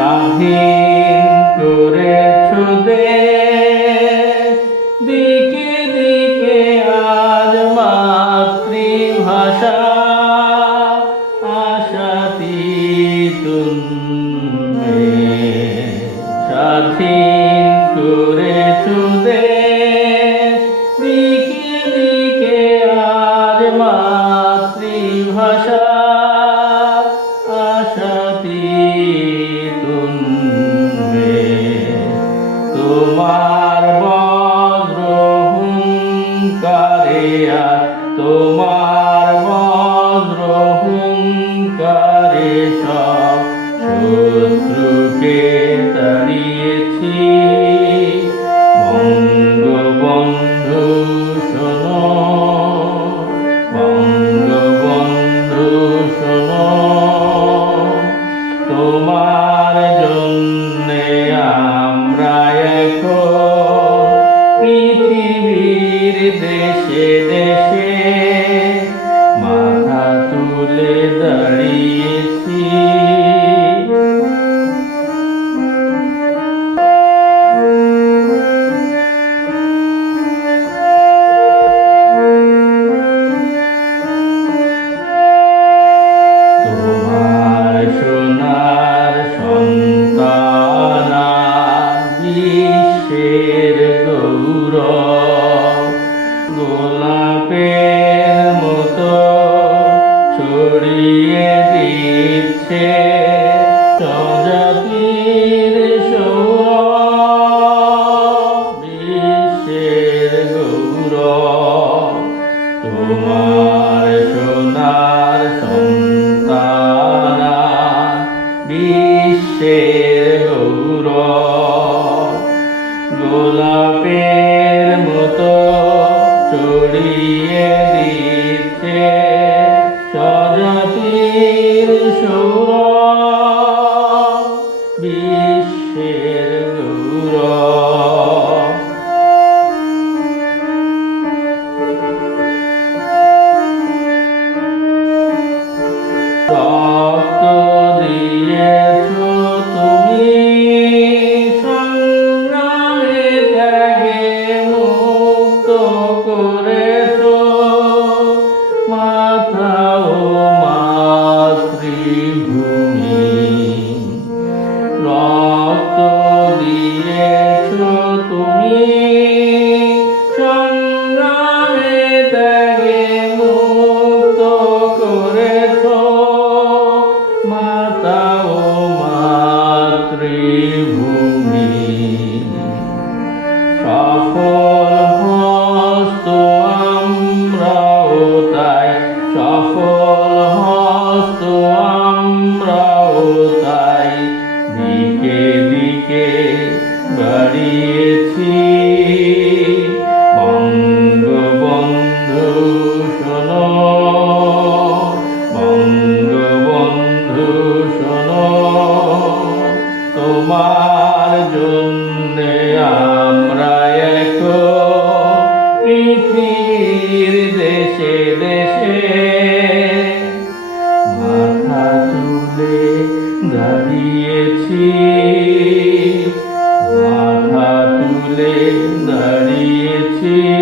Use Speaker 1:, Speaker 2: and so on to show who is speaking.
Speaker 1: স্বাধীন করেছ দে দিকে দিকে আজ মাতৃভাষা। আশাতি তুমি স্বাধীন করে তোমার ছড়িয়ে দিচ্ছে প্রজাতির সৌর বিশ্বের গৌর তোমার সোনার সন্তানা, বিশ্বের গৌর গোলাপের মতো ছড়িয়ে দিচ্ছে। বিশ্বের সুর বিশ্বের নূর। তুমি সফল দেশে দেশে মাথা তুলে দাঁড়িয়েছি। মাথা তুলে দাঁড়িয়েছি।